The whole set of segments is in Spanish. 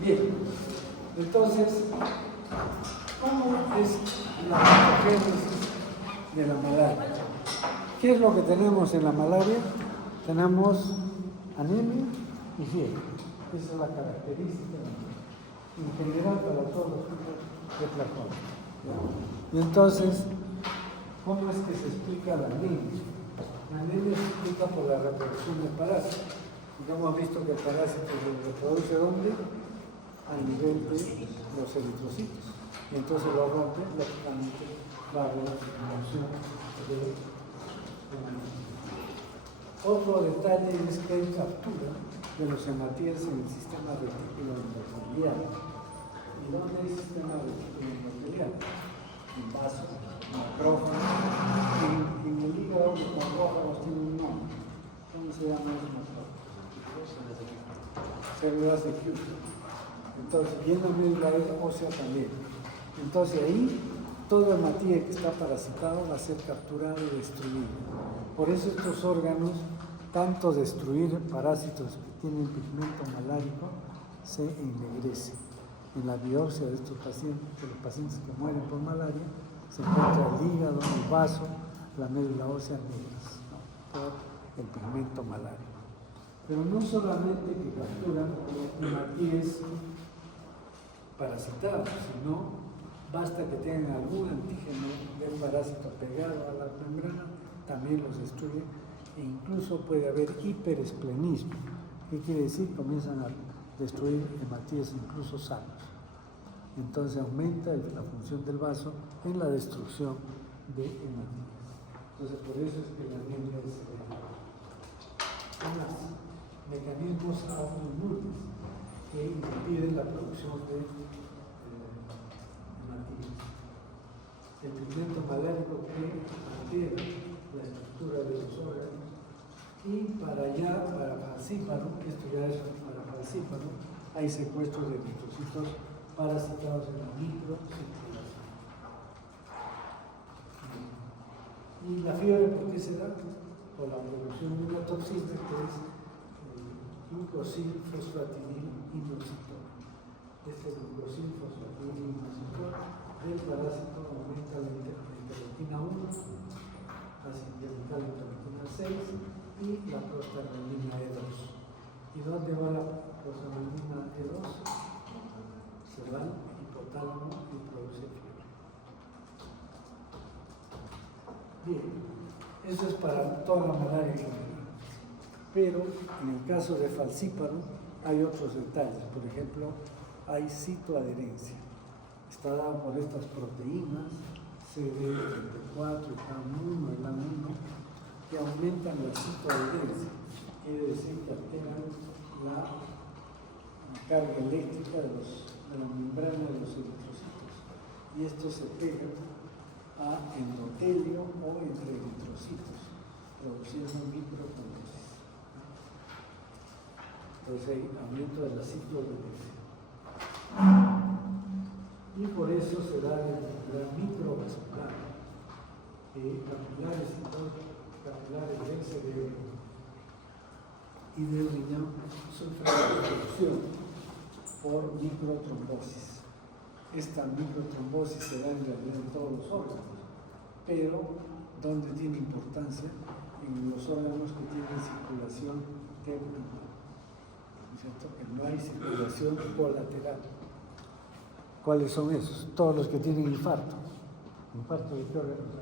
Bien, entonces, ¿cómo es la patogénesis de la malaria? ¿Qué es lo que tenemos en la malaria? Tenemos anemia y fiebre. Esa es la característica en general para todos los tipos de trastornos. Y entonces, ¿cómo es que se explica la anemia? La anemia se explica por la reproducción del parásito. Ya hemos visto que el parásito se reproduce ¿dónde? A nivel de los eritrocitos. Y entonces lo rompe, lógicamente va a haber una disminución de la anemia. Otro detalle es que hay captura de los hematíes en el sistema retículo endotelial. ¿Y dónde hay sistema retículo endotelial? En vaso, macrófago, en el hígado los macrófagos tienen un nombre. ¿Cómo se llama ese macrófago? Células de Hughes. Entonces, y en la médula ósea también. Entonces ahí todo hematíe que está parasitado va a ser capturado y destruido. Por eso estos órganos, tanto destruir parásitos que tienen pigmento malárico, se ennegrecen. En la biopsia de estos pacientes, de los pacientes que mueren por malaria, se encuentra el hígado, el vaso, la médula ósea negras, ¿no? Por el pigmento malárico. Pero no solamente que capturan hematíes parasitados, sino basta que tengan algún antígeno del parásito pegado a la membrana, también los destruye, e incluso puede haber hiperesplenismo. ¿Qué quiere decir? Comienzan a destruir hematíes incluso sanos. Entonces aumenta la función del vaso en la destrucción de hematíes. Entonces por eso es que la anemia es más mecanismos autoinmunes que impiden la producción de hematíes. El pigmento malárico que altera la estructura de los órganos. Y para allá, para falcíparo, esto ya es para falcíparo, hay secuestros de eritrocitos parasitados en la microcirculación. Y la fiebre, ¿por qué se da? Por la producción de una toxina que es glucosilfosfatidilinositol. Este glucosilfosfatidilinositol del parásito aumenta la interleuquina 1, hace incrementar la interleuquina 6 y la prostaglandina E2. ¿Y dónde va la prostaglandina E2? Se va al hipotálamo y produce fiebre. Bien, eso es para toda la malaria en general. Pero en el caso de falcíparo hay otros detalles. Por ejemplo, hay citoadherencia. Está dado por estas proteínas CD34 y CAM1 y LAM1 que aumentan la citoadherencia. Quiere decir que alteran la carga eléctrica de la membrana de los eritrocitos. Y esto se pega a endotelio o entre eritrocitos, produciendo microtrombosis. Entonces hay aumento de la citoadherencia. Y por eso se da la microvascular, capilares y todo, capilares del cerebro y del riñón sufren reducción por microtrombosis. Esta microtrombosis se da en realidad en todos los órganos, pero ¿dónde tiene importancia? En los órganos que tienen circulación temporal, ¿cierto? Que no hay circulación colateral. ¿Cuáles son esos? Todos los que tienen infarto. ¿Infarto de qué órgano?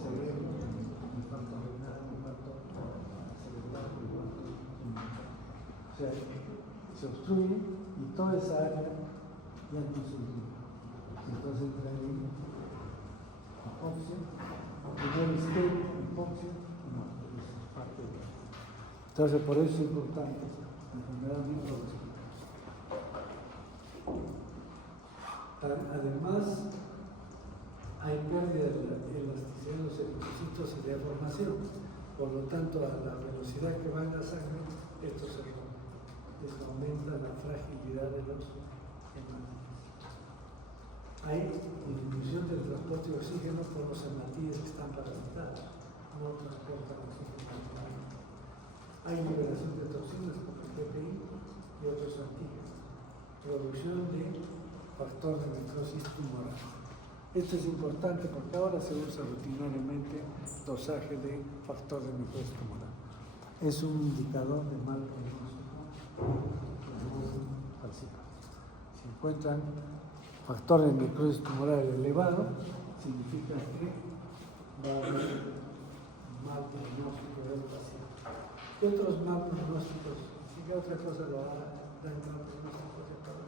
Cerebro, infarto renal, infarto cerebral, o sea, se obstruye y toda esa área ya no sirve. Entonces entra en hipoxia, primer estado, hipoxia, no, es parte de eso. Entonces por eso es importante la enfermedad microvascular. Además, hay pérdida de la elasticidad de los eritrocitos y deformación. Por lo tanto, a la velocidad que va en la sangre, esto se rompe. Esto aumenta la fragilidad de los hematíes. Hay disminución del transporte de oxígeno por los hematíes que están parasitados. No transportan oxígeno. Hay producción de factor de necrosis tumoral. Esto es importante porque ahora se usa rutinariamente dosaje de factor de necrosis tumoral. Es un indicador de mal pronóstico falsificado. Si encuentran factor de necrosis tumoral elevado, significa que va a haber mal pronóstico del paciente. ¿Qué otros mal pronósticos? ¿Qué otra cosa lo hará dar mal pronóstico de todo?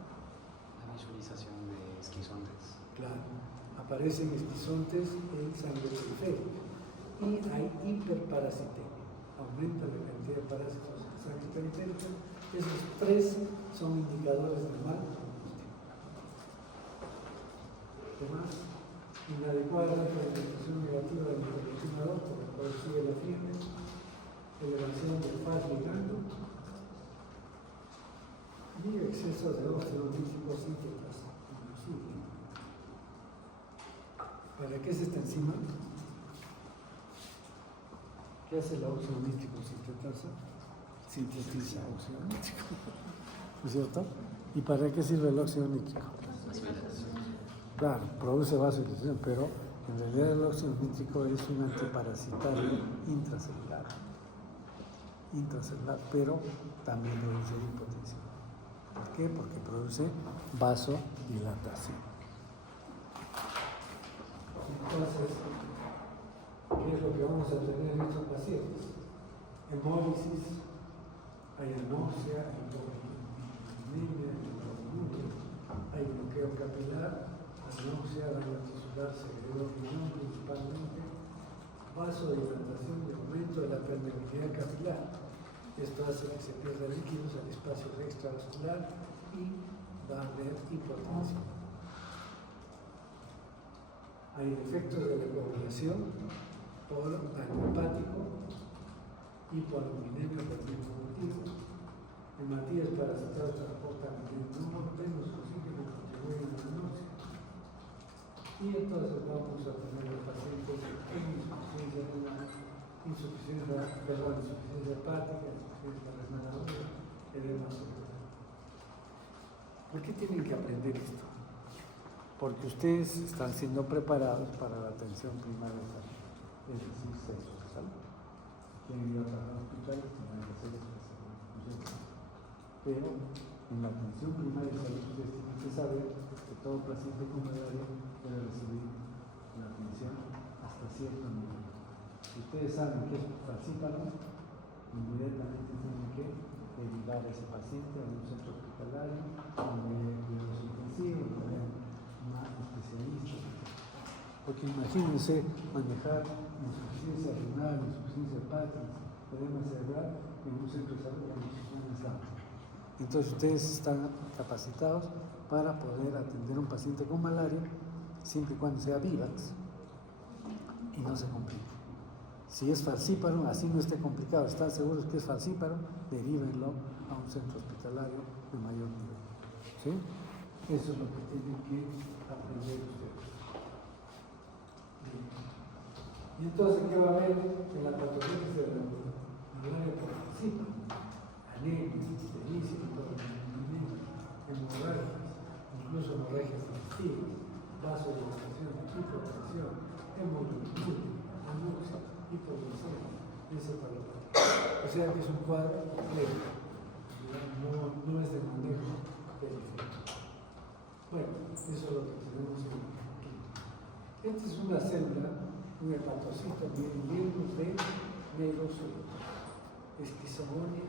La visualización de esquizontes. Claro, aparecen esquizontes en sangre periférica y hay hiperparasitemia, aumenta la cantidad de parásitos en sangre periférica. Esos tres son indicadores de mal pronóstico. Además, inadecuada representación negativa del interleucina 2, por lo cual sigue la fiebre, elevación del FAS ligando y exceso de óxido nítrico sintetasa. ¿Para qué es esta enzima? ¿Qué hace el óxido nítrico sintetasa? Sintetiza óxido nítrico, ¿no es cierto? ¿Y para qué sirve el óxido nítrico? Claro, produce vasodilatación, pero en realidad el óxido nítrico es un antiparasitario intracelular, pero también produce hipotensión. ¿Por qué? Porque produce vasodilatación. Entonces, ¿qué es lo que vamos a tener en estos pacientes? Hemólisis, hay anosmia, hay anemia, hay bloqueo capilar, anosmia, daño tisular, segredor riñón principalmente, vasodilatación y aumento de la permeabilidad capilar. Esto hace que se pierda líquidos al espacio extravascular y va a haber hipotensión. Hay efectos de la coagulación por daño hepático y por albuminemia por el mismo motivo. Hematías parasitadas transportan menos oxígeno, contribuyen a la náusea. Y entonces vamos a tener los pacientes en insuficiencia hepática, insuficiencia renal aguda, edema cerebral. ¿Por qué tienen que aprender esto? Porque ustedes están siendo preparados para la atención primaria de salud, es decir, centros de salud. Tienen que ir a trabajar en hospitales, tienen que hacer especialidades. Pero en la atención primaria de salud ustedes tienen que saber que todo paciente con malaria puede recibir la atención hasta cierto nivel. Si ustedes saben que es falciparum, inmediatamente tienen que derivar a ese paciente a un centro hospitalario, donde haya cuidados intensivos, donde haya más especialistas. Porque imagínense manejar insuficiencia renal, insuficiencia hepática, edema cerebral en un centro de salud con muchísimas damas. Entonces ustedes están capacitados para poder atender a un paciente con malaria siempre y cuando sea vivax y no se complique. Si es falciparum, así no esté complicado, están seguros que es falciparum, derívenlo a un centro hospitalario de mayor nivel. ¿Sí? Eso es lo que tienen que aprender ustedes. Y entonces, ¿qué va a haber en la patogénesis de la malaria por falciparum? Anemia, ictericia, hemorragias, incluso hemorragias digestivas, vasodilatación, hipotensión, hemoglobinuria, anorexia, hipoglucemia, encefalopatía. O sea que es un cuadro complejo, no es de manejo periférico. Bueno, eso es lo que tenemos aquí. Esta es una célula, un hepatocito bien de megacitos, esquizogonia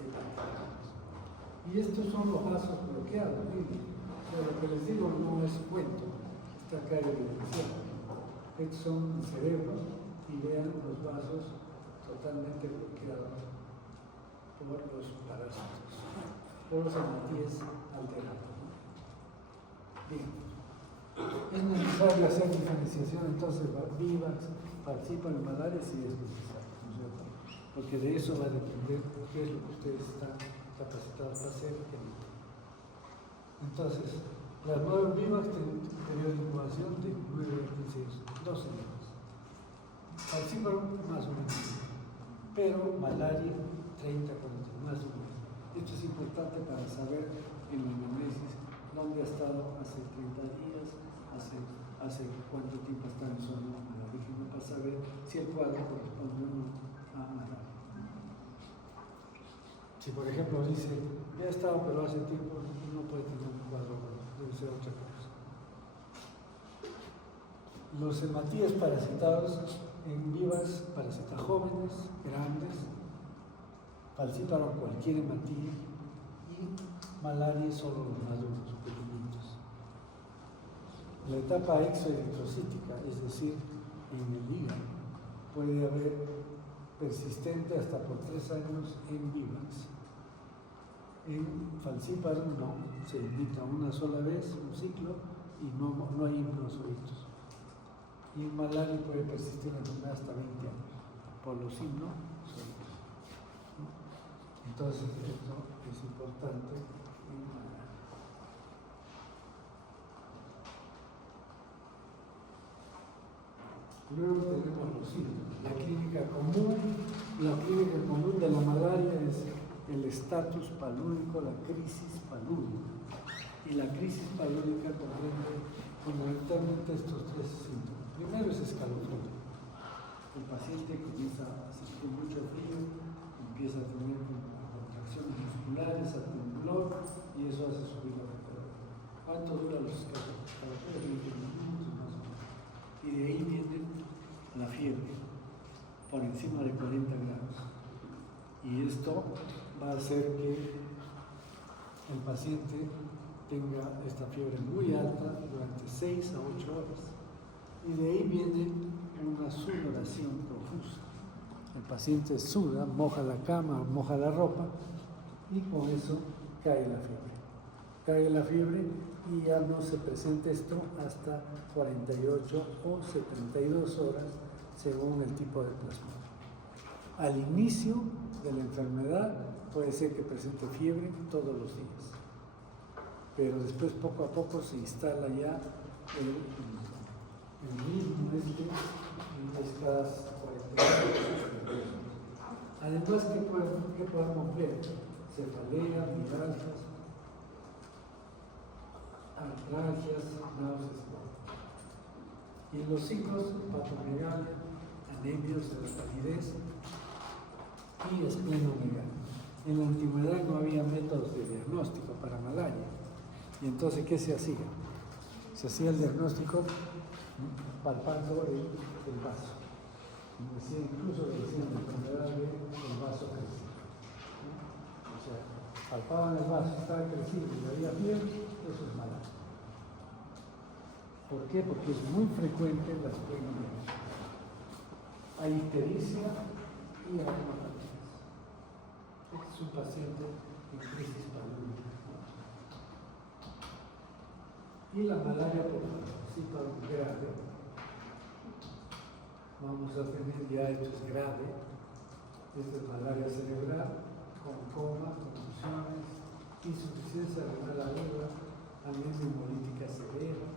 hepática. Y estos son los vasos bloqueados, miren. Lo que les digo no es cuento, está acá evidenciado. Estos son cerebros y vean los vasos totalmente bloqueados por los parásitos, por los hematíes alterados. Bien, es necesario hacer diferenciación entonces vivax, falciparum, malaria si es necesario, ¿no es cierto? Porque de eso va a depender qué es lo que ustedes están capacitados para hacer. Entonces, las 9 vivax tienen un periodo de incubación de 9 a 15 días, 12 días. Falciparum más o menos, pero malaria 30 a 40, más o menos. Esto es importante para saber en la anamnesis dónde ha estado hace 30 días, hace cuánto tiempo está en zona malárica, para saber si el cuadro corresponde o no a malaria. Si por ejemplo dice, ya ha estado pero hace tiempo, no puede tener un cuadro, debe ser otra cosa. Los hematíes parasitados en vivas, parasitas jóvenes, grandes, falciparon cualquier hematía y malaria solo los maduros, pequeñitos. La etapa exoeritrocítica, es decir, en el hígado, puede haber persistente hasta por 3 años en vivas. En falciparum no, se limita una sola vez, un ciclo, y no hay hipnosolitos. Y en malaria puede persistir en una hasta 20 años, por los hipnosolitos. Entonces, esto es importante en malaria. Luego tenemos los síntomas. La clínica común de la malaria es el estatus palúdico, la crisis palúdica. Y la crisis palúdica comprende fundamentalmente estos 3 síntomas. Primero es escalofrío. El paciente comienza a sentir mucho frío, empieza a tener contracciones musculares, a temblor, y eso hace subir la temperatura. ¿Cuánto duran los escalofríos? 20 minutos más o menos. Y de ahí viene la fiebre, por encima de 40 grados. Y esto va a hacer que el paciente tenga esta fiebre muy alta durante 6 a 8 horas. Y de ahí viene una sudoración profusa. El paciente suda, moja la cama, moja la ropa, y con eso cae la fiebre. Cae la fiebre y ya no se presenta esto hasta 48 o 72 horas según el tipo de plasma. Al inicio de la enfermedad puede ser que presente fiebre todos los días, pero después poco a poco se instala ya el ritmo y cada 48 horas. Además, ¿qué podemos ver? Cefalea, mialgias, artralgias, náuseas. Y en los signos, hepatomegalia, anemias de la palidez y esplenomegalia. En la antigüedad no había métodos de diagnóstico para malaria. Y entonces, ¿qué se hacía? Se hacía el diagnóstico palpando el vaso. Incluso decían la enfermedad del vaso crecido. O sea, palpaban el vaso, estaba crecido y había fiebre, eso es malaria. ¿Por qué? Porque es muy frecuente en las pulmones. Hay ictericia y hemorragias. Este es un paciente en crisis palúdica. Y la malaria por falciparum grave. Vamos a tener ya, esto es grave. Esta es malaria cerebral, con coma, confusiones, insuficiencia renal aguda, anemia hemolítica severa,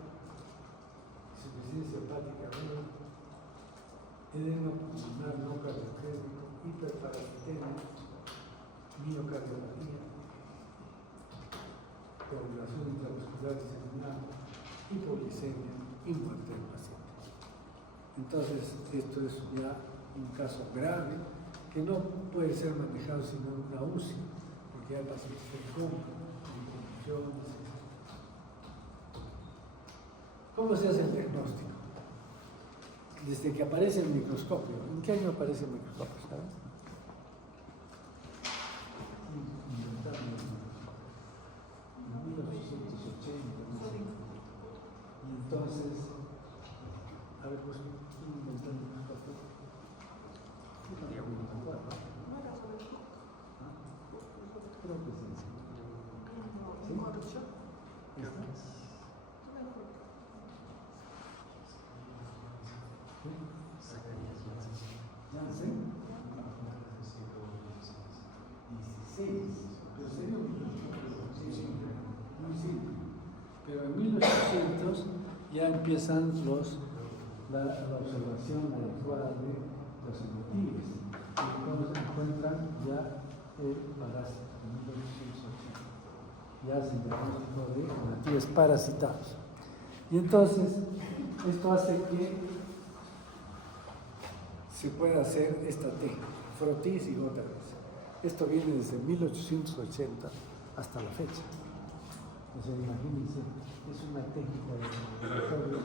insuficiencia hepática aguda, edema pulmonar no cardiogénico, hiperparasitemia, miocardiopatía, coagulación intravascular diseminada, hipoglicemia y muerte del paciente. Entonces, esto es ya un caso grave que no puede ser manejado sino en una UCI, porque hay pacientes en coma, en condiciones, etc. ¿Cómo se hace el diagnóstico? Desde que aparece el microscopio. ¿En qué año aparece el microscopio? ¿Saben? En 1880. Y entonces, a ver, pues, ¿quién inventó el microscopio? Creo que sí. ¿Sí? Janssen, 16, pero sería un microscopio muy simple. Pero en 1800 ya empiezan la observación adecuada de los hematiles. Y entonces encuentran ya el parásito en 1880. Y hacen diagnóstico de nativos parasitados. Y entonces, esto hace que se pueda hacer esta técnica, frotis y gota gruesa. Esto viene desde 1880 hasta la fecha. O sea, imagínense, es una técnica de laboratorio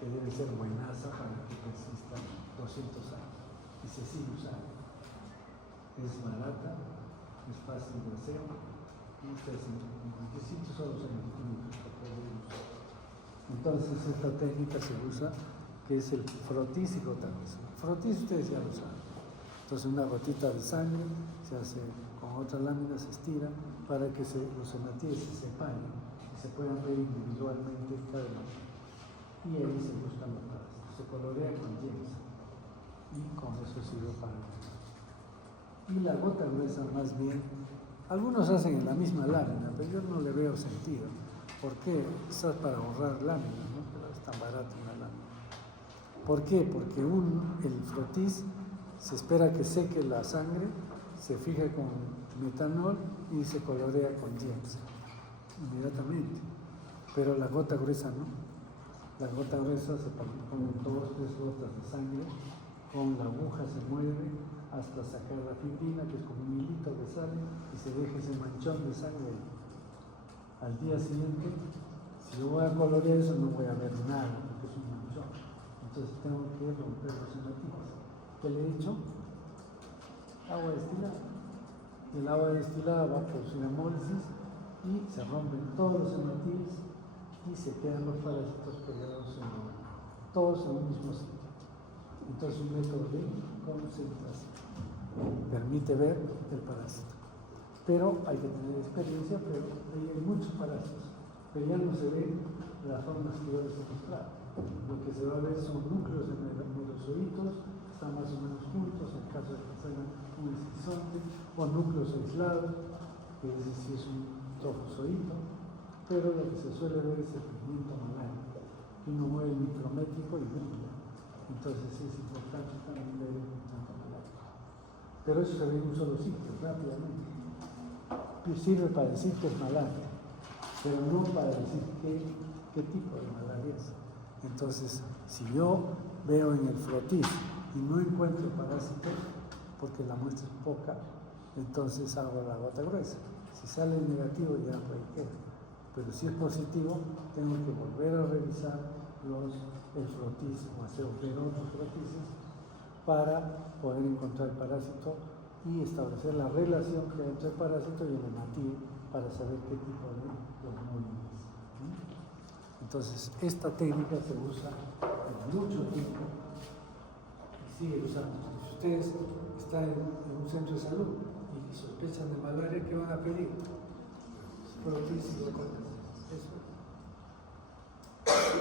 que debe ser buenaza para que persista 200 años y se sigue usando. Es barata, es fácil de hacer y en requisitos solo se necesitan para poder usar. Entonces esta técnica se usa, que es el frotis y gota gruesa. Frotis ustedes ya lo saben. Entonces una gotita de sangre se hace con otra lámina, se estira para que los hematíes se separen y se puedan ver individualmente cada uno. Y ahí se buscan los parásitos. Se colorea con James y con eso sirve para eso. Y la gota gruesa más bien, algunos hacen en la misma lámina, pero yo no le veo sentido. ¿Por qué? Quizás para ahorrar láminas, ¿no? Pero es tan barato una lámina. ¿Por qué? Porque el frotis se espera que seque la sangre, se fija con metanol y se colorea con James inmediatamente. Pero la gota gruesa no. La gota gruesa se ponen 2 o 3 gotas de sangre, con la aguja se mueve hasta sacar la fibrina, que es como un hilito que sale, y se deja ese manchón de sangre ahí. Al día siguiente, si yo voy a colorear eso, no voy a ver nada, porque es un manchón. Entonces tengo que romper los hematíes. ¿Qué le he hecho? Agua destilada. Y el agua destilada va a producir hemólisis y se rompen todos los hematíes y se quedan los parásitos pegados todos en un mismo sitio. Entonces un método de concentración permite ver el parásito. Pero hay que tener experiencia, pero ahí hay muchos parásitos. Pero ya no se ven las formas que yo les he mostrado. Lo que se va a ver son núcleos de merozoitos, están más o menos juntos, en caso de que salgan un esquizonte, o núcleos aislados, que es decir, es un trofozoito, pero lo que se suele ver es el pigmento malárico, que uno mueve el micrométrico y brilla. Entonces es importante también ver el pigmento malárico. Pero eso se ve en un solo sitio, rápidamente. Sirve para decir que es malaria, pero no para decir qué tipo de malaria es. Entonces, si yo veo en el frotis y no encuentro parásitos, porque la muestra es poca, entonces hago la gota gruesa. Si sale negativo, ya queda. Pero si es positivo, tengo que volver a revisar el frotis o hacer otros frotises para poder encontrar el parásito y establecer la relación que hay entre el parásito y el hematíe para saber qué tipo de plasmodium es. Entonces, esta técnica se usa en mucho tiempo y sigue usando. Si ustedes están en un centro de salud y sospechan de malaria, ¿qué van a pedir? Frotis y eso.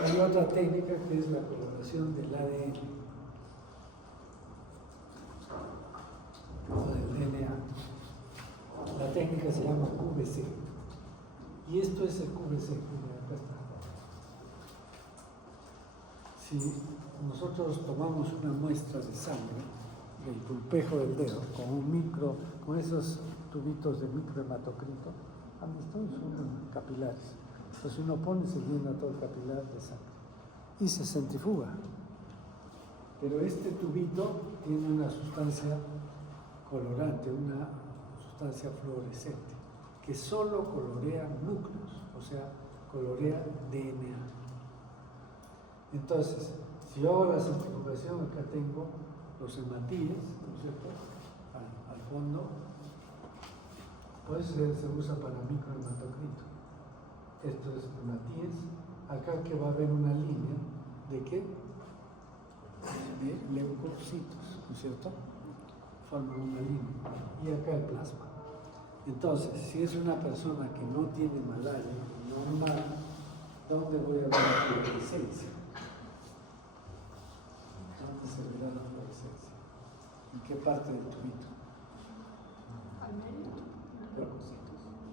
Hay otra técnica que es la coloración del ADN. O del DNA. La técnica se llama QVC. Y esto es el QVC. Acá está. Si nosotros tomamos una muestra de sangre del pulpejo del dedo con esos tubitos de microhematocrito, ¿han visto? Son capilares. Entonces uno pone y se llena todo el capilar de sangre y se centrifuga. Pero este tubito tiene una sustancia colorante, una sustancia fluorescente, que solo colorea núcleos, o sea, colorea DNA. Entonces, si yo hago la centrifugación, acá tengo los hematíes, ¿no es cierto?, al fondo, pues se usa para microhematocrito. Esto es hematíes, acá que va a haber una línea de ¿qué? De leucocitos, ¿no es cierto?, forman una línea, y acá el plasma. Entonces, si es una persona que no tiene malaria normal, ¿dónde voy a ver la fluorescencia? ¿Dónde se verá la fluorescencia? ¿En qué parte del tubito?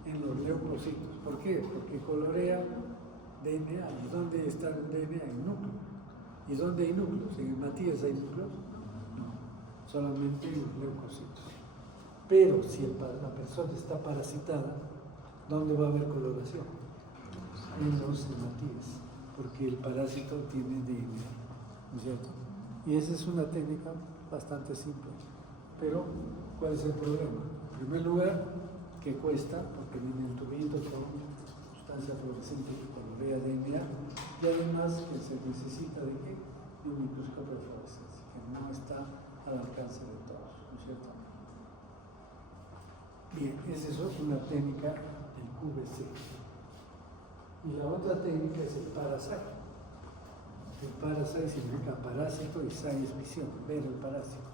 En los leucocitos. ¿Por qué? Porque colorea DNA. ¿Y dónde está el DNA? En núcleo. ¿Y dónde hay núcleos? ¿En hematíes hay núcleos? No, solamente en los leucocitos. Pero si la persona está parasitada, ¿dónde va a haber coloración? En los hematíes, porque el parásito tiene DNA, ¿no es cierto? Y esa es una técnica bastante simple. Pero, ¿cuál es el problema? En primer lugar, que cuesta, porque viene el tubito con sustancia fluorescente que colorea DNA, y además que se necesita de qué? De un microscopio de fluorescencia, que no está al alcance de todos, ¿no es cierto? Bien, esa es una técnica del QVC. Y la otra técnica es el parasite. El parasite significa parásito y sai es visión, ver el parásito.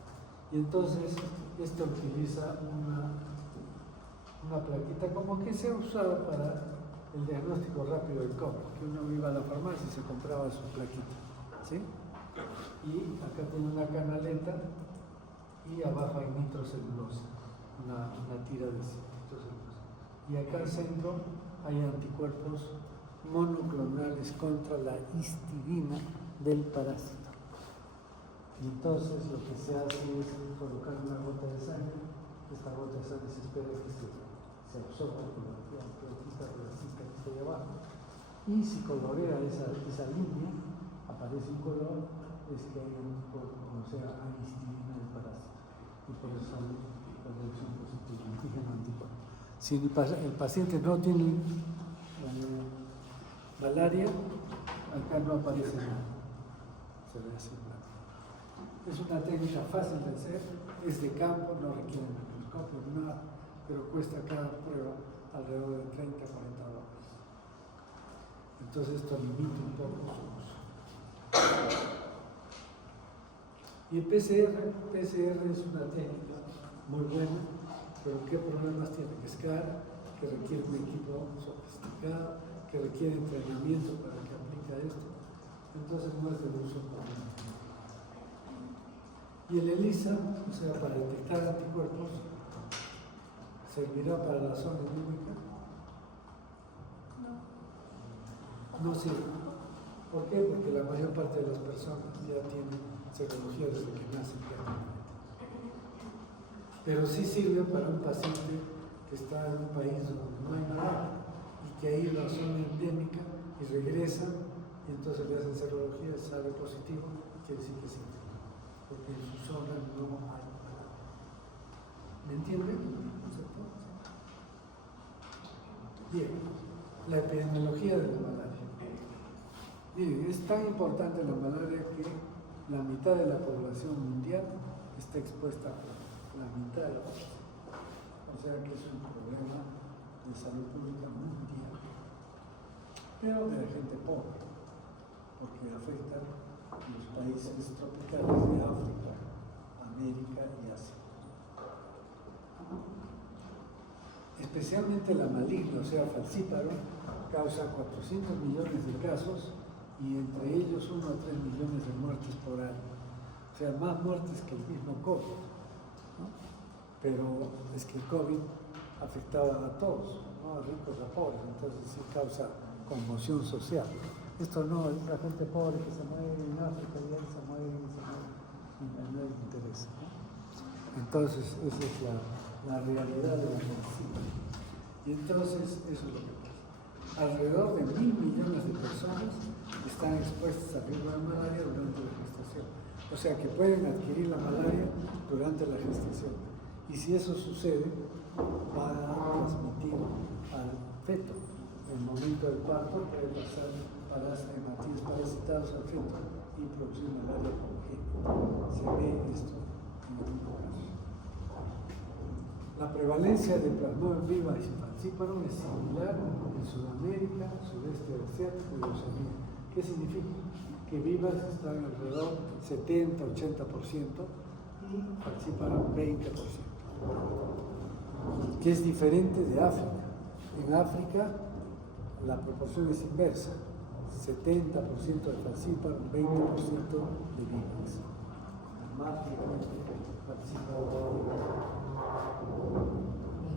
Y entonces, esto utiliza una plaquita como que se ha usado para el diagnóstico rápido del COVID, que uno iba a la farmacia y se compraba su plaquita, ¿sí? Y acá tiene una canaleta y abajo hay nitrocelulosa, una tira de nitrocelulosa. Y acá al centro hay anticuerpos monoclonales contra la histidina del parásito. Y entonces lo que se hace es colocar una gota de sangre. Esta gota de sangre se espera que se absorba por la platita rosita que está ahí abajo. Y si colorea esa línea, aparece un color, es que hay histidina del parásito. Y por eso sale la reacción positiva, antígeno anticuerpo. Si el paciente no tiene malaria, acá no aparece nada. Se ve así blanco. Es una técnica fácil de hacer, es de campo, no requiere microscopio, nada, pero cuesta cada prueba alrededor de 30 a 40 dólares. Entonces esto limita un poco su uso. Y el PCR es una técnica muy buena, pero ¿qué problemas tiene? Que es cara, que requiere un equipo sofisticado, que requiere entrenamiento para que aplique esto. Entonces no es de uso común. Y el ELISA, o sea, para detectar anticuerpos, ¿servirá para la zona inmunológica? No sirve. ¿Por qué? Porque la mayor parte de las personas ya tienen serología desde que nacen prácticamente. Pero sí sirve para un paciente que está en un país donde no hay malaria y que ahí la zona endémica y regresa y entonces le hacen serología, sale positivo, quiere decir que sí, porque en su zona no hay malaria. ¿Me entienden el concepto? Bien, la epidemiología de la malaria. Miren, es tan importante la malaria que la mitad de la población mundial está expuesta a la mitad de la población. O sea que es un problema de salud pública mundial. Pero de la gente pobre, porque afecta a los países tropicales de África, América y Asia. Especialmente la maligna, o sea, falcíparo, causa 400 millones de casos y entre ellos 1 a 3 millones de muertes por año. O sea, más muertes que el mismo COVID, ¿no? Pero es que el COVID afectaba a todos, ¿no? A ricos, a pobres, entonces sí causa conmoción social. Esto no, es la gente pobre que se muere en África y se muere, no les interesa, ¿no? Entonces, esa es la realidad de la medicina. Y entonces, eso es lo que pasa. Alrededor de 1.000 millones de personas están expuestas a riesgo de malaria durante la gestación. O sea que pueden adquirir la malaria durante la gestación. Y si eso sucede, va a transmitir al feto. En el momento del parto puede pasar hematíes parasitados al feto y producir malaria congénita. Se ve esto en algunos casos. La prevalencia de Plasmodium vivax y falciparum es similar en Sudamérica, sudeste asiático y Oceanía. ¿Qué significa? Que vivax están alrededor 70-80% y falciparum 20%. Que es diferente de África. En África la proporción es inversa, 70% de falciparum, 20% de vivax. Más falciparum.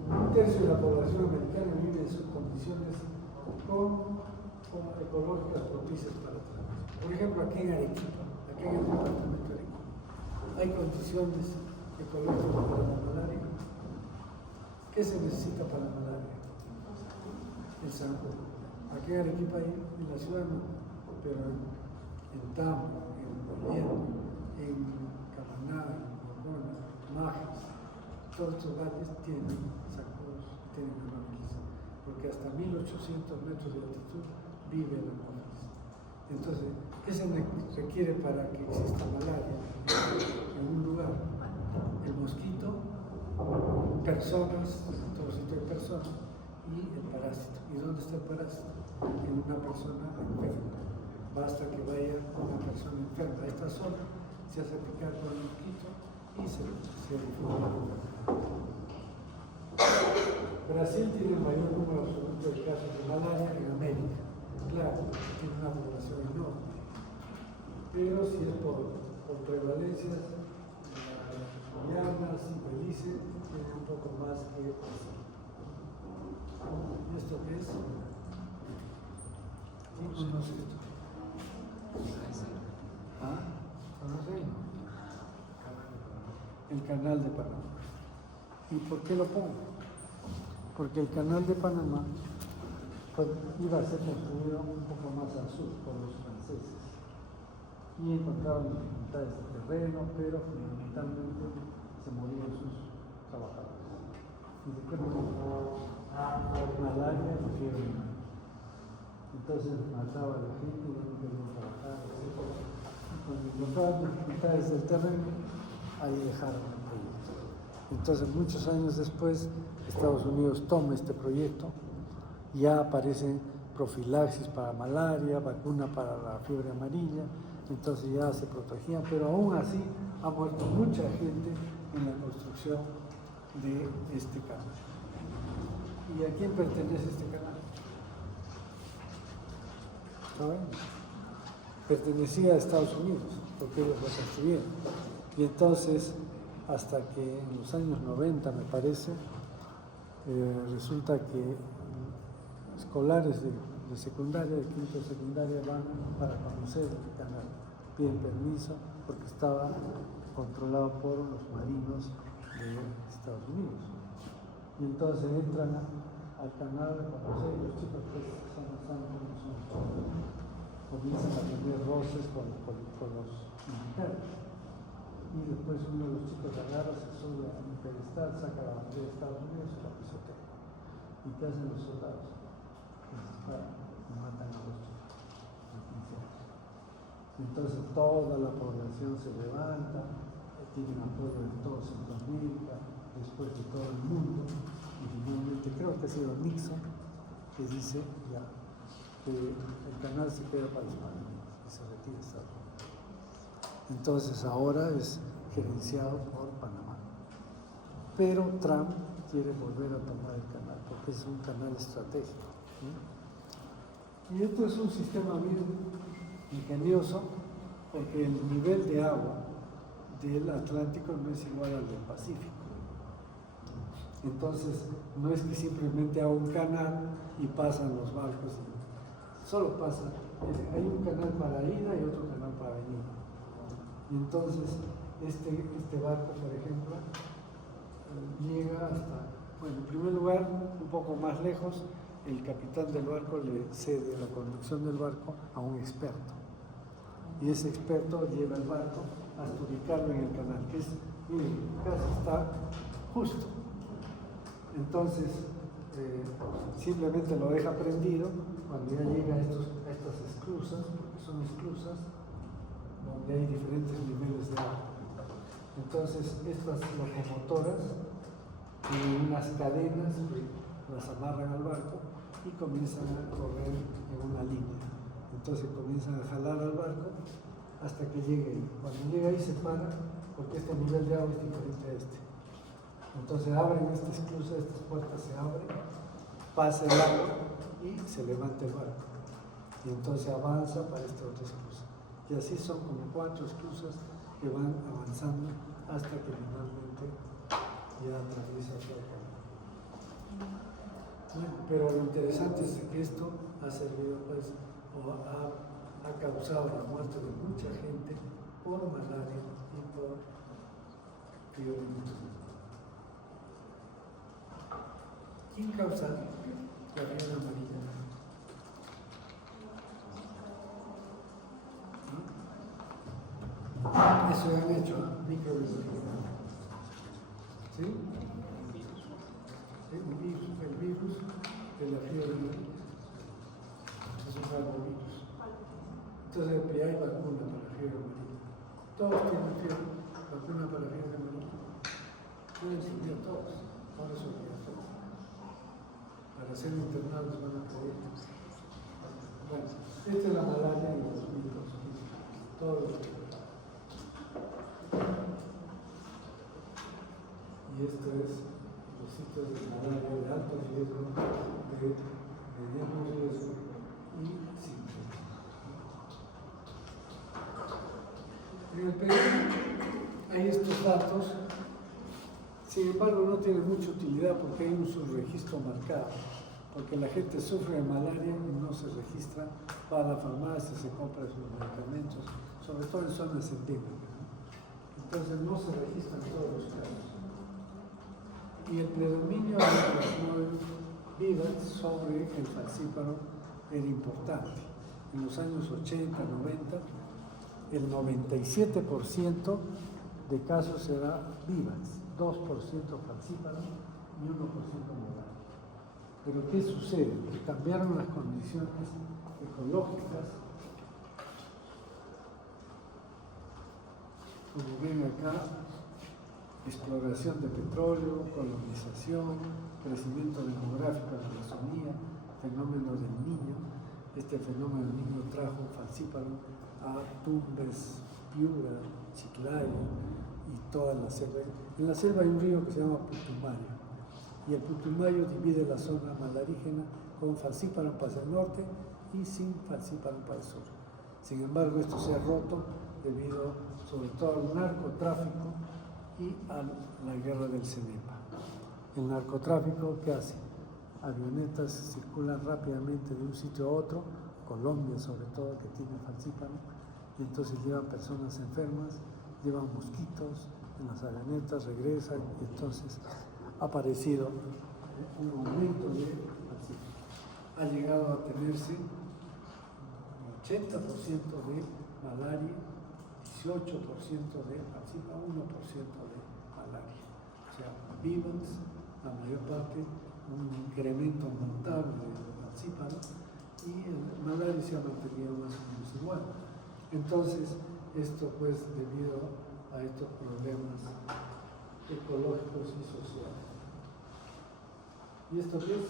Un tercio de la población americana vive en sus condiciones ecológicas propicias para la transmisión. Por ejemplo, aquí en Arequipa, aquí en el departamento de Arequipa, hay condiciones ecológicas para la malaria. ¿Qué se necesita para la malaria? El zancudo. Aquí en Arequipa hay, en la ciudad no, pero en Tambo, en Oliendo, en Camaná, en Gorgona, Majes, todos estos valles tienen zancudos, tienen anófilis, porque hasta 1800 metros de altitud vive el anófilis. Entonces, ¿qué se requiere para que exista malaria en un lugar? El mosquito, personas, en todo sitio hay personas, y el parásito. ¿Y dónde está el parásito? En una persona enferma. Basta que vaya una persona enferma a esta zona, se hace picar por el mosquito y se difunde la enfermedad. Brasil tiene el mayor número absoluto de casos de malaria en América. Claro, tiene una población enorme, pero si es por prevalencias, Guyana y Belice tiene un poco más que Brasil. ¿Y esto qué es? ¿Quién conoce esto? ¿Ah? ¿Conoce? El canal de Panamá. ¿Y por qué lo pongo? Porque el canal de Panamá iba a ser construido un poco más al sur por los franceses y encontraron dificultades de terreno, pero fundamentalmente se morían sus trabajadores. ¿Y de qué morían? Malaria y fiebre. Entonces mataba a la gente y no querían trabajar, etc. Cuando encontraban dificultades del terreno, ahí dejaron el proyecto. Entonces, muchos años después, Estados Unidos toma este proyecto, ya aparecen profilaxis para malaria, vacuna para la fiebre amarilla, entonces ya se protegían, pero aún así ha muerto mucha gente en la construcción de este canal. ¿Y a quién pertenece este canal? ¿Saben? Pertenecía a Estados Unidos, porque ellos lo construyeron. Y entonces, hasta que en los años 90, me parece, resulta que escolares de secundaria, de quinto de secundaria, van para conocer el canal, piden permiso porque estaba controlado por los marinos de Estados Unidos. Y entonces entran al canal a conocer, los chicos que son comienzan a tener roces con los militares. Y después uno de los chicos agarra, se sube a un pedestal, saca la bandera de Estados Unidos y la pisotea. ¿Y qué hacen los soldados? Les disparan y matan a los chicos de 15 años. Entonces toda la población se levanta, tienen apoyo de todo Centroamérica, después de todo el mundo, y finalmente creo que ha sido Nixon que dice ya que el canal se queda para España y se retira a Estados Unidos. Entonces ahora es gerenciado por Panamá. Pero Trump quiere volver a tomar el canal porque es un canal estratégico. Y esto es un sistema bien ingenioso porque el nivel de agua del Atlántico no es igual al del Pacífico. Entonces no es que simplemente haga un canal y pasan los barcos, solo pasa, hay un canal para ida y otro canal para venida. Y entonces este barco, por ejemplo, llega hasta, bueno, en primer lugar, un poco más lejos, el capitán del barco le cede la conducción del barco a un experto. Y ese experto lleva el barco hasta ubicarlo en el canal, que es, miren, casi está justo. Entonces, simplemente lo deja prendido cuando ya llega a estas esclusas, porque son esclusas donde hay diferentes niveles de agua. Entonces, estas locomotoras tienen unas cadenas que las amarran al barco y comienzan a correr en una línea. Entonces comienzan a jalar al barco hasta que llegue ahí. Cuando llega ahí se para porque este nivel de agua es diferente a este. Entonces abren esta esclusa, estas puertas se abren, pasa el agua y se levanta el barco. Y entonces avanza para esta otra esclusa. Y así son como 4 esclusas que van avanzando hasta que finalmente ya atraviesa todo el camino. Pero lo interesante es que esto ha servido, pues, o ha causado la muerte de mucha gente por malaria y por fiebre. ¿Quién causa la fiebre amarilla? ¿No? Eso han hecho microbiología. ¿Sí? ¿Sí? El virus de la fiebre amarilla. Es un virus. Entonces ya hay vacuna para la fiebre amarilla. Todos tienen fiebre, vacuna para la fiebre amarilla. Pueden subir a todos, ahora es obligatorio. Para ser internados van a pedir. Bueno, esta es la malaria y los virus. Todos los y esto es los sitios de malaria de alto riesgo, de mediano riesgo y simple. En el Perú hay estos datos, sin embargo no tienen mucha utilidad porque hay un subregistro marcado, porque la gente sufre de malaria y no se registra, va a la farmacia, se compra sus medicamentos, sobre todo en zonas endémicas, ¿no? Entonces no se registran todos los casos. Y el predominio de las vidas sobre el falciparum era importante. En los años 80, 90, el 97% de casos era vivas, 2% falciparum y 1% moral. Pero ¿qué sucede? Que cambiaron las condiciones ecológicas. Como ven acá, exploración de petróleo, colonización, crecimiento demográfico en la Amazonía, fenómeno del niño. Este fenómeno del niño trajo falciparum a Tumbes, Piura, Chiclayo y toda la selva. En la selva hay un río que se llama Putumayo, y el Putumayo divide la zona malarígena con falciparum para el norte y sin falciparum para el sur. Sin embargo, esto se ha roto debido sobre todo al narcotráfico y a la guerra del CENEPA. El narcotráfico, ¿qué hace? Avionetas circulan rápidamente de un sitio a otro, Colombia sobre todo, que tiene falciparum, y entonces llevan personas enfermas, llevan mosquitos en las avionetas, regresan, y entonces ha aparecido un aumento de falciparum. Ha llegado a tenerse un 80% de malaria, 18% de falciparum, 1% de malaria. O sea, vivas, la mayor parte, un incremento notable de falciparum, y el malaria se ha mantenido más o menos igual. Entonces, esto pues debido a estos problemas ecológicos y sociales. ¿Y esto qué es?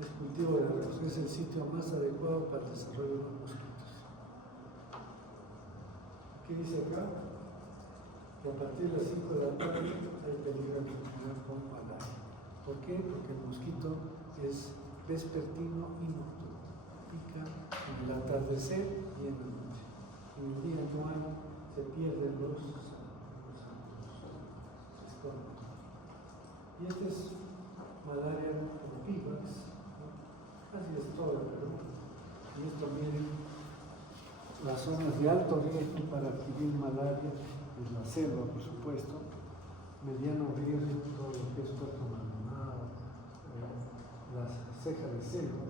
Es cultivo de arroz, es el sitio más adecuado para el desarrollo de los mosquitos. ¿Qué dice acá? Que a partir de las 5 de la tarde hay peligro de enfermedad con malaria. ¿Por qué? Porque el mosquito es vespertino y nocturno. Pica en el atardecer y en la noche. En el día no hay, se pierden los estómagos. Y esta es malaria con vivax. Así es todo, ¿verdad? Y esto miren las zonas de alto riesgo para adquirir malaria, en la selva, por supuesto, mediano riesgo, todo lo que es Puerto Maldonado, las cejas de selva,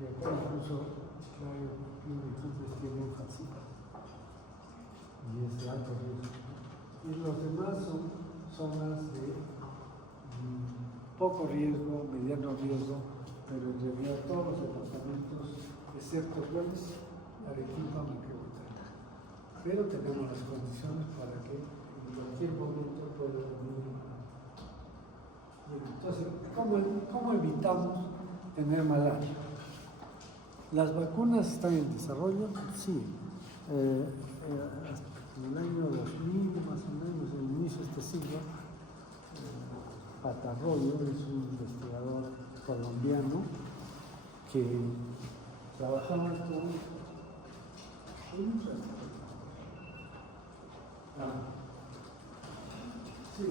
y acá incluso Chiclayo, Piura y Tumbes tienen falciparum, y es de alto riesgo. Y los demás son zonas de poco riesgo, mediano riesgo, pero en realidad todos los departamentos, excepto Juárez, Arequipa, Huehuetlán. Pero tenemos las condiciones para que en cualquier momento pueda venir. Entonces, ¿cómo evitamos tener malaria? ¿Las vacunas están en desarrollo? Sí. En el año 2000, más o menos, en el inicio de este siglo, Patarroyo es un investigador colombiano que trabajaba con sí.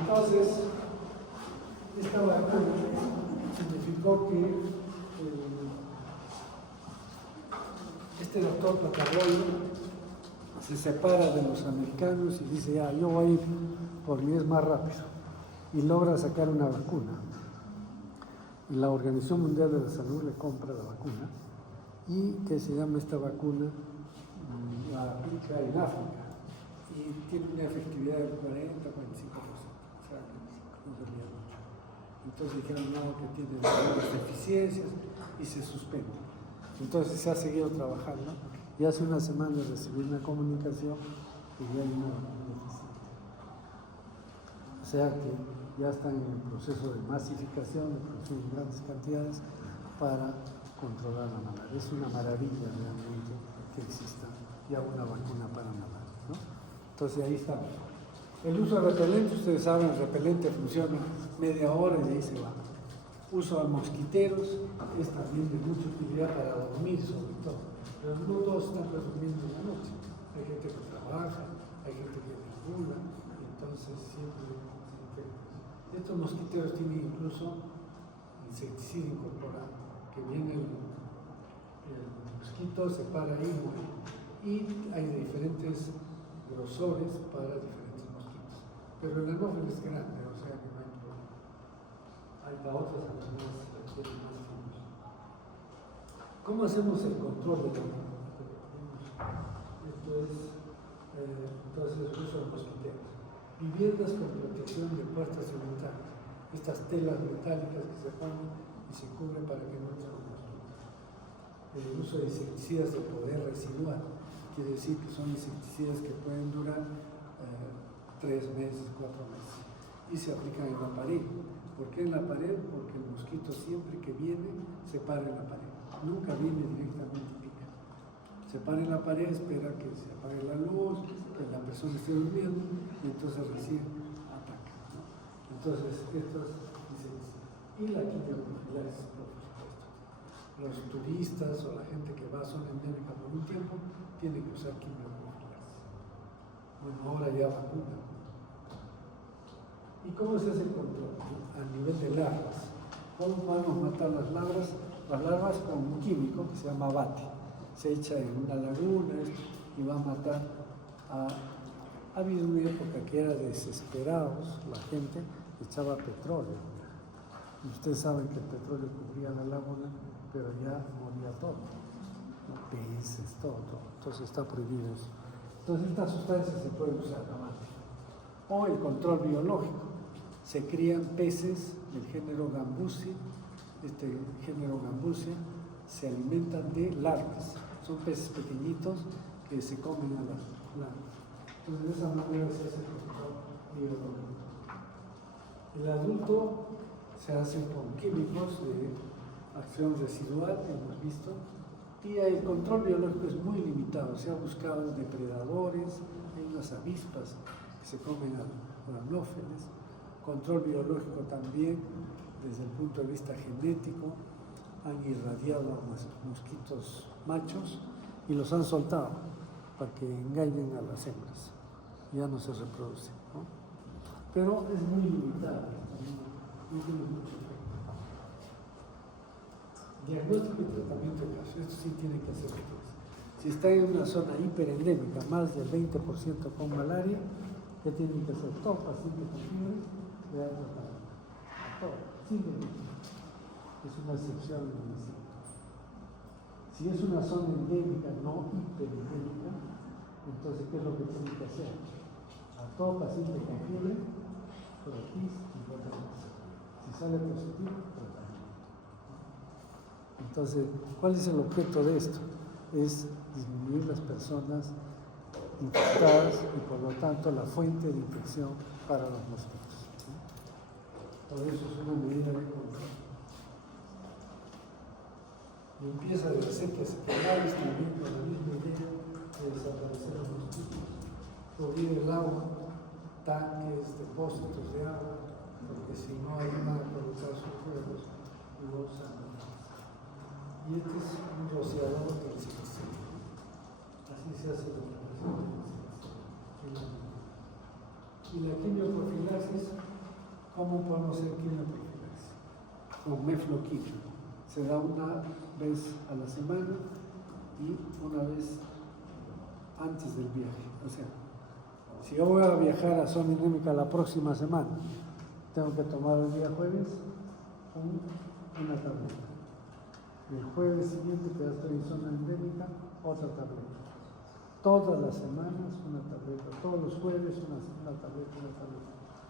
Entonces, esta vacuna significó que este doctor Platarroyo se separa de los americanos y dice, ya, yo voy a ir por mí, es más rápido, y logra sacar una vacuna. Y la Organización Mundial de la Salud le compra la vacuna, y que se llama esta vacuna, la aplica en África, y tiene una efectividad del 40-45%, o sea, no sería mucho. Entonces dijeron, no, que tiene algunas deficiencias, y se suspende. Entonces se ha seguido trabajando, y hace unas semanas recibí una comunicación que ya hay una vacuna deficiente. O sea que ya están en el proceso de masificación, de producción en grandes cantidades para controlar la malaria. Es una maravilla realmente que exista ya una vacuna para malaria, ¿no? Entonces ahí estamos. El uso de repelente, ustedes saben, el repelente funciona media hora y de ahí se va. Uso de mosquiteros es también de mucha utilidad para dormir, sobre todo. Pero no todos están durmiendo en la noche. Hay gente que trabaja, hay gente que circula, entonces siempre se infecta. Estos mosquiteros tienen incluso insecticida incorporado, que viene el mosquito, se para ahí, muere. Y hay diferentes grosores para diferentes mosquitos. Pero el anófilo es grande, o sea que no hay problema. Hay la otra algunas tienen más finos. ¿Cómo hacemos el control de la malaria? Esto es, entonces, uso de mosquiteros. Viviendas con protección de puertas y ventanas. Estas telas metálicas que se ponen y se cubren para que no entren los mosquitos. El uso de insecticidas de poder residual. Quiere decir que son insecticidas que pueden durar 3 meses, 4 meses. Y se aplican en la pared. ¿Por qué en la pared? Porque el mosquito siempre que viene se para en la pared. Nunca viene directamente y pica. Se para en la pared, espera que se apague la luz, que la persona esté durmiendo y entonces recién ataca, ¿no? Entonces, estos insecticidas. Y la quimio profilaxis, por supuesto. Los turistas o la gente que va a zona endémica por un tiempo tiene que usar quimio profilaxis. Bueno, ahora ya vacuna. ¿Y cómo se hace el control? A nivel de larvas. ¿Cómo podemos matar las larvas? Las larvas con un químico que se llama bate. Se echa en una laguna y va a matar a... Ha habido una época que era desesperados, la gente echaba petróleo. Y ustedes saben que el petróleo cubría la laguna, pero ya moría todo. Peces, todo. Entonces está prohibido eso. Entonces estas sustancias se pueden usar a mate. O el control biológico. Se crían peces del género Gambusia. Este género Gambusia se alimentan de larvas. Son peces pequeñitos que se comen a las larvas. Entonces de esa manera se hace el control biológico. El adulto se hace con químicos de acción residual, hemos visto, y el control biológico es muy limitado. Se ha buscado depredadores, hay unas avispas que se comen a anófeles. Control biológico también, desde el punto de vista genético, han irradiado a los mosquitos machos y los han soltado para que engañen a las hembras. Ya no se reproducen, ¿no? Pero es muy limitado, no tiene mucho efecto. Diagnóstico y tratamiento de casos, esto sí tiene que hacer ustedes. Si está en una zona hiperendémica, más del 20% con malaria, ¿qué tienen que hacer? Todo paciente con fiebre, le dan tratamiento. Todo, simplemente. Es una excepción en medicina. Si es una zona endémica, no hiperendémica, entonces, ¿qué es lo que tienen que hacer? A todo paciente con fiebre, protis y tratamiento. Si sale positivo, tratamiento. Entonces, ¿cuál es el objeto de esto? Es disminuir las personas infectadas y por lo tanto la fuente de infección para los mosquitos. Por eso es una medida de control. Limpieza de las sequías secundarias también con la misma idea de desaparecer los mosquitos. Fluir el agua, tanques, depósitos de agua, porque si no hay nada para botar sus juegos, los Este es un rociador del ciclocine. Así se hace la operación del ciclocine. Y la quimioprofilaxis, ¿cómo podemos hacer quimioprofilaxis? Con mefloquina. Se da una vez a la semana y una vez antes del viaje. O sea, si yo voy a viajar a zona endémica la próxima semana, tengo que tomar el día jueves una tableta. Y el jueves siguiente que ya estoy en zona endémica, otra tableta. Todas las semanas una tableta, todos los jueves una tableta.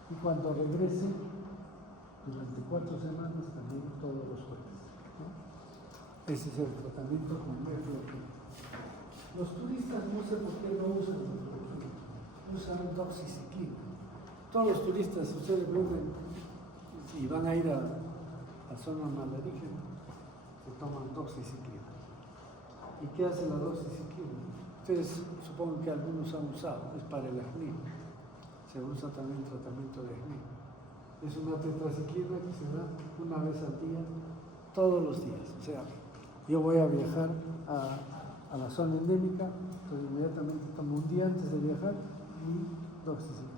Y cuando regrese, durante 4 semanas también todos los jueves. ¿No? Ese es el tratamiento con mefloquina. Los turistas no sé por qué no usan mefloquina, usan doxiciclina. Todos los turistas, si ustedes preguntan si van a ir a zona malarígena, se toman doxiciclina. ¿Y qué hace la doxiciclina? Ustedes supongo que algunos han usado, es para el acné. Se usa también en tratamiento de acné. Es una tetraciclina que se da una vez al día, todos los días. O sea, yo voy a viajar a la zona endémica, entonces inmediatamente tomo un día antes de viajar y doxiciclina.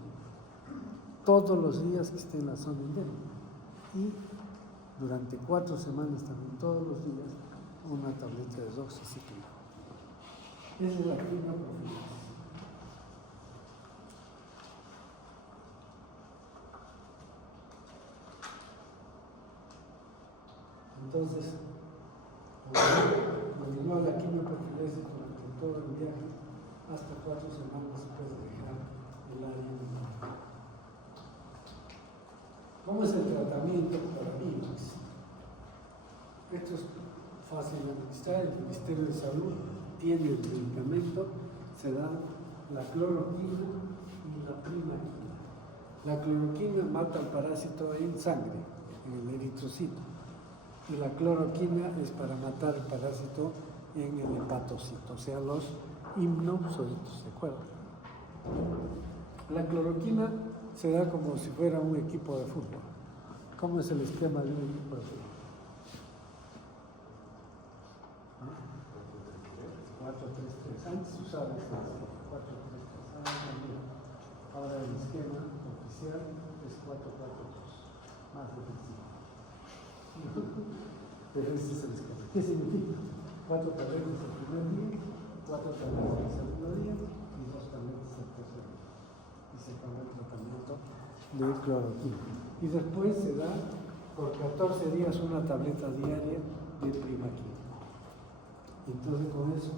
Todos los días que esté en la zona endémica. Y durante 4 semanas también, todos los días, una tableta de doxiciclina. Esa es la quimioprofilaxis. Entonces, continúa la quimioprofilaxis durante todo el viaje, hasta 4 semanas puede dejar el área de viaje. ¿Cómo es el tratamiento para VIVAX? Esto es fácil de administrar. El Ministerio de Salud tiene el medicamento, se da la cloroquina y la primaquina. La cloroquina mata al parásito en sangre, en el eritrocito, y la cloroquina es para matar el parásito en el hepatocito, o sea, los himnosocitos, ¿de acuerdo? La cloroquina se da como si fuera un equipo de fútbol. ¿Cómo es el esquema de un equipo de fútbol? 4-3-3. Antes usaba este 4-3-3. Ahora el esquema oficial es 4-4-2. Más defensivo. Pero ese es el esquema. ¿Qué significa? 4 tabletas el primer día, 4 tabletas el segundo día y 2 tabletas el tercer día. Y se acaba el tratamiento de cloroquina. Y después se da por 14 días una tableta diaria de primaquina. Entonces con eso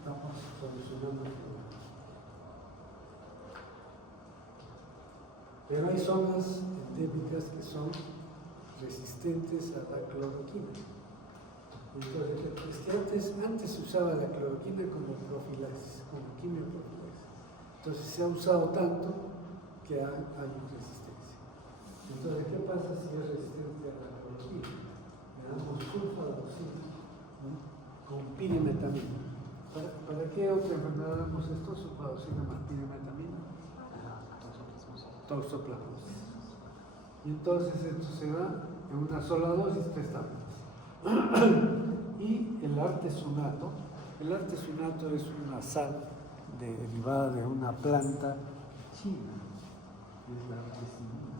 estamos solucionando el problema. Pero hay zonas endémicas que son resistentes a la cloroquina. Entonces, es que antes se usaba la cloroquina como profilaxis, como quimioprofilaxis. Entonces se ha usado tanto que hay resistencia. Entonces, ¿qué pasa si es resistente a la cloroquina? Le damos sulfadoxina, ¿no?, con pirimetamina. ¿Para qué otra enfermedad damos esto? Sulfadoxina más pirimetamina. Toxoplasmosis. Y entonces esto se da en una sola dosis, 3 tabletas. Y el artesunato es una sal derivada de una planta china, que es la artesinina.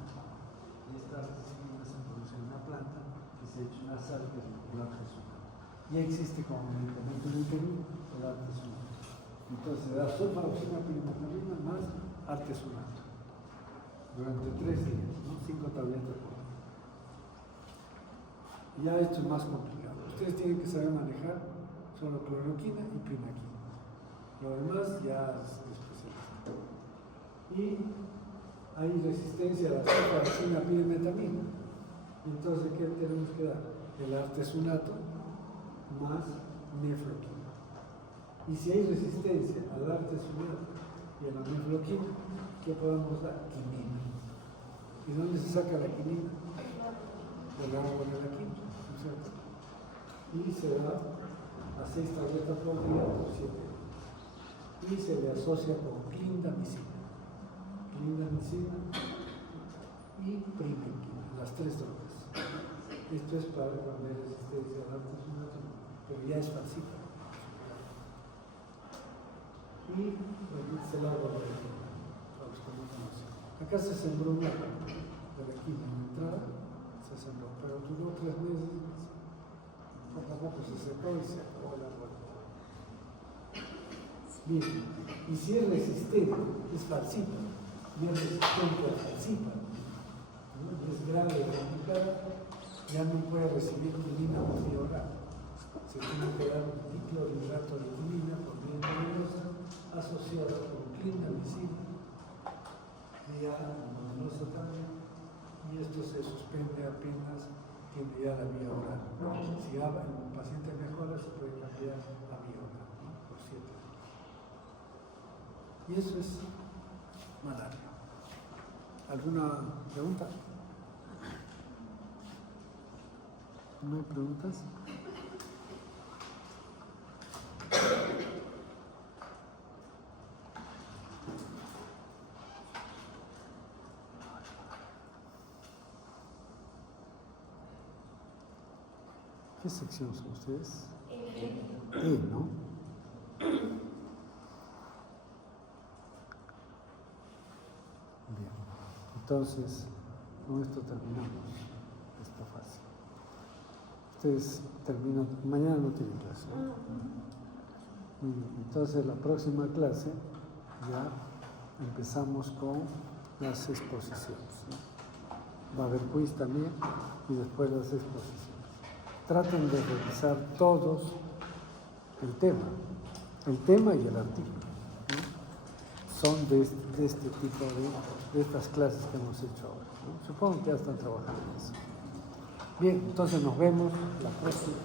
Y esta artesinina se produce en una planta que se ha hecho una sal que es el artesunato. Ya existe como medicamento en el Perú el artesunato. Entonces se da sulfadoxina pirimetamina más artesunato durante 3 días, ¿no? 5 tabletas por día. Ya esto es más complicado. Ustedes tienen que saber manejar solo cloroquina y primaquina. Lo demás ya es especialista. Y hay resistencia a la sulfadoxina pirimetamina. Entonces, ¿qué tenemos que dar? El artesunato más mefloquina. Y si hay resistencia al artesunato y a la mefloquina, ¿qué podemos dar? Quinina. ¿Y dónde se saca la quinina? Del agua de la quinina, ¿no es cierto? Y se da a 6 tabletas por día por 7 días. Y se le asocia con clindamicina y primaquina, las 3 drogas. Esto es para cuando hay resistencia al artesunato. pero ya es falsífero. Y repite el árbol de los que no conocen. Acá se sembró una de la quina en la entrada, se sembró, pero duró 3 meses, poco a poco se secó y se acabó el árbol. Bien, y si es resistente, es falsífero, y es resistente al falsífero, ¿no? Y es grave y complicada, ya no puede recibir quinina por vía oral. Se tiene que dar un líquido de hidrato de quinina por vía intravenosa asociado con clina visible, vía intravenosa también, y esto se suspende apenas tiene ya la vía oral. Si el paciente mejora, se puede cambiar a vía oral, ¿no? Por 7 días. Y eso es malaria. ¿Alguna pregunta? ¿No hay preguntas? ¿Qué sección son ustedes? ¿No? Bien. Entonces, con esto terminamos esta fase. Ustedes terminan, mañana no tienen clase, ¿no? Muy bien. Entonces, la próxima clase ya empezamos con las exposiciones, ¿no? Va a haber quiz también y después las exposiciones. Traten de revisar todos el tema y el artículo, ¿no? Son de este tipo de estas clases que hemos hecho ahora, ¿no? Supongo que ya están trabajando en eso. Bien, entonces nos vemos la próxima.